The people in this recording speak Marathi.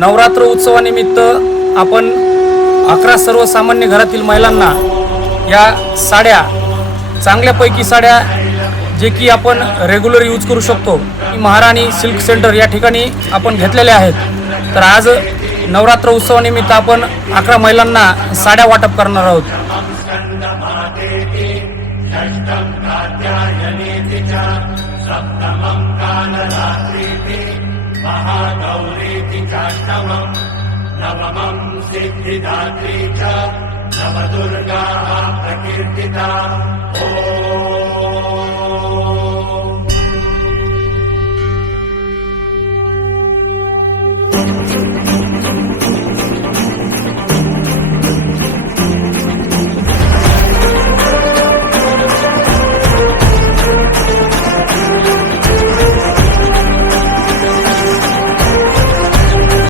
नवरात्र उत्सवानिमित्त आपण अकरा सर्वसामान्य घरातील महिलांना या साड्या चांगल्यापैकी साड्या जे की आपण रेग्युलर यूज करू शकतो महाराणी सिल्क सेंटर या ठिकाणी आपण घेतलेल्या आहेत. तर आज नवरात्र उत्सवानिमित्त आपण अकरा महिलांना साड्या वाटप करणार आहोत. नवमम् सिद्धिदात्री च नवदुर्गाः प्रकीर्तिता। ॐ